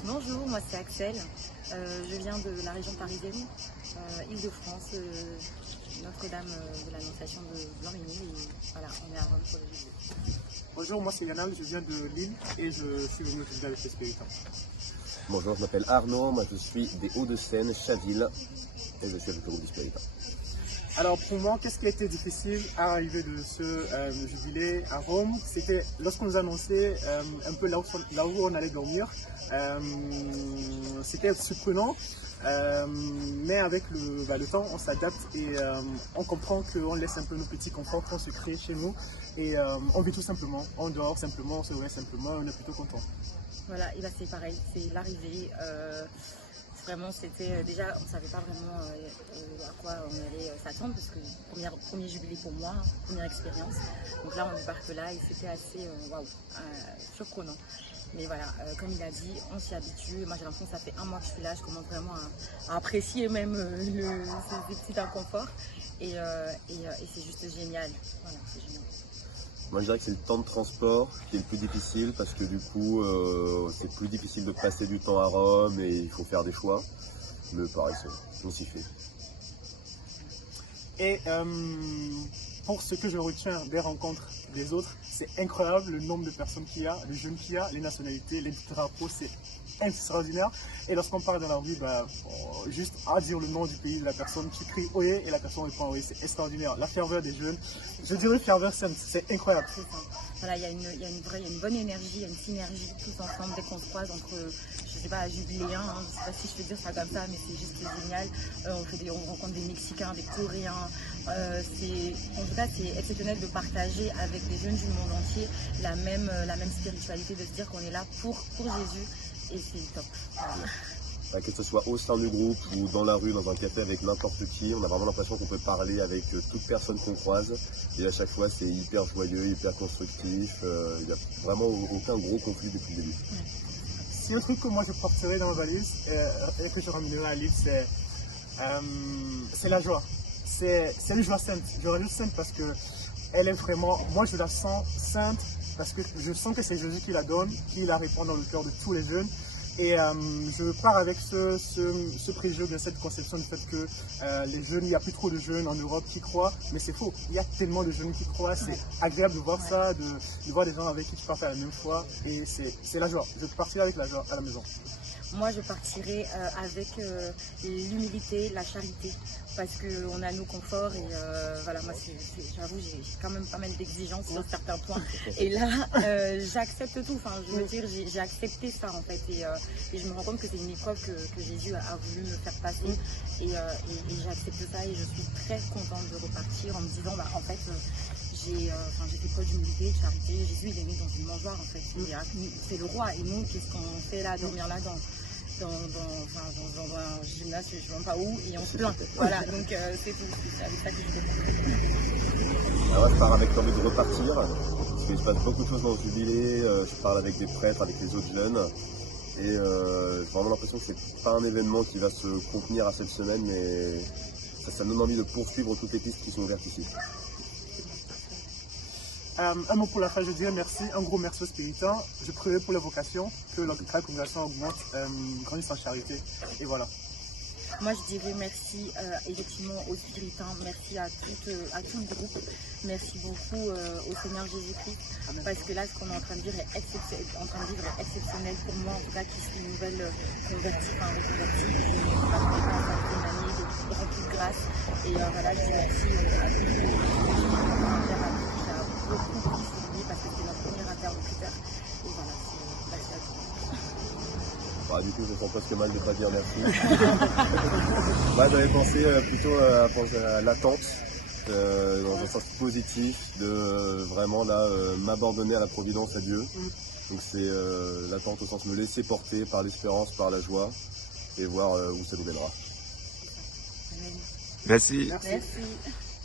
Bonjour, moi c'est Axel, je viens de la région parisienne, Île-de-France, Notre-Dame de l'Annonciation de Blanc-Ménil et voilà, on est à Rome pour le jubilé. Bonjour, moi c'est Yanal, je viens de Lille et je suis venu aujourd'hui avec l'Espéritan. Bonjour, je m'appelle Arnaud, moi je suis des Hauts-de-Seine, Chaville, et je suis avec le groupe d'Espéritan. Alors pour moi, qu'est-ce qui a été difficile à l'arrivée de ce jubilé à Rome? C'était lorsqu'on nous annonçait un peu là où on allait dormir. C'était surprenant, mais avec le temps, on s'adapte et on comprend qu'on laisse un peu nos petits conforts qu'on se crée chez nous et on vit tout simplement, on dort simplement, on se réveille simplement, on est plutôt content. Voilà, et bah c'est pareil, c'est l'arrivée. Vraiment, c'était déjà, on ne savait pas vraiment à quoi on allait s'attendre parce que premier jubilé pour moi, première expérience. Donc là, on débarque là et c'était assez waouh, surprenant. Mais voilà, comme il a dit, on s'y habitue. Moi, j'ai l'impression que ça fait un mois que je suis là. Je commence vraiment à apprécier même ces petits inconforts. Et c'est juste génial. Voilà, c'est génial. Moi je dirais que c'est le temps de transport qui est le plus difficile parce que du coup c'est plus difficile de passer du temps à Rome et il faut faire des choix. Mais pareil, on s'y fait. Et pour ce que je retiens des rencontres des autres, c'est incroyable le nombre de personnes qu'il y a, les jeunes qu'il y a, les nationalités, les drapeaux, c'est extraordinaire. Et lorsqu'on parle dans la rue, juste à dire le nom du pays de la personne, tu cries Oyé et la personne répond Oyé, c'est extraordinaire. La ferveur des jeunes, je dirais ferveur, c'est incroyable. C'est ça. Voilà, il y a une bonne énergie, il y a une synergie tous ensemble dès qu'on se croise entre, je sais pas, jubiléens, je sais pas si je peux dire ça comme ça, mais c'est juste génial. On rencontre des Mexicains, des Coréens. En tout cas, c'est exceptionnel de partager avec les jeunes du monde entier la même spiritualité, de se dire qu'on est là pour Jésus et c'est top. Voilà. Que ce soit au sein du groupe ou dans la rue, dans un café avec n'importe qui, on a vraiment l'impression qu'on peut parler avec toute personne qu'on croise. Et à chaque fois, c'est hyper joyeux, hyper constructif. Il n'y a vraiment aucun gros conflit depuis le début. Si un truc que moi je porterai dans ma valise et que je ramènerai à Lille, c'est la joie. C'est une joie sainte. Je rajoute sainte parce que elle est vraiment, moi je la sens sainte parce que je sens que c'est Jésus qui la donne, qui la répand dans le cœur de tous les jeunes. Et je pars avec ce préjugé, de cette conception du fait que les jeunes, il n'y a plus trop de jeunes en Europe qui croient, mais c'est faux. Il y a tellement de jeunes qui croient, c'est agréable de voir ça, de voir des gens avec qui tu parles à la même foi, et c'est la joie. Je partirai avec la joie à la maison. Moi, je partirai avec l'humilité, la charité, parce qu'on a nos conforts et voilà, moi, j'avoue, j'ai quand même pas mal d'exigences sur certains points. Et là, j'accepte tout, enfin, je veux dire, j'ai accepté ça en fait, et je me rends compte que c'est une épreuve que Jésus a voulu me faire passer, et j'accepte ça et je suis très contente de repartir en me disant, en fait, j'ai fait preuve d'humilité, de charité. Jésus, il est né dans une mangeoire en fait, c'est le roi, et nous, qu'est-ce qu'on fait là, dormir là dans un gymnase, je ne sais même pas où, et on se plaint. Voilà, donc c'est tout, c'est avec ça que je vais. Alors, je pars avec l'envie de repartir, parce qu'il se passe beaucoup de choses dans ce jubilé. Je parle avec des prêtres, avec les autres jeunes, et j'ai vraiment l'impression que c'est pas un événement qui va se contenir à cette semaine, mais ça me donne envie de poursuivre toutes les pistes qui sont ouvertes ici. Un mot pour la fin, je dirais merci, un gros merci aux Spiritan. Je prierai pour la vocation, que la congrégation augmente, grandisse en charité, et voilà. Moi, je dirais merci effectivement aux Spiritains, merci à tout le groupe, merci beaucoup au Seigneur Jésus-Christ, parce que là, ce qu'on est en train de vivre est exceptionnel pour moi, en tout cas, qui suis une nouvelle convertie, reconvertie. Je vais une année de remplie de grâce, et voilà, je dis merci à tous les beaucoup privilégié parce que c'est notre premier interlocuteur, et voilà, merci à tous. Du coup, je sens presque mal de ne pas dire merci. Moi, j'avais pensé plutôt à l'attente, dans un sens positif, de vraiment là m'abandonner à la providence, à Dieu. Donc c'est l'attente au sens de me laisser porter par l'espérance, par la joie, et voir où ça nous mènera. Amen. Merci. Merci.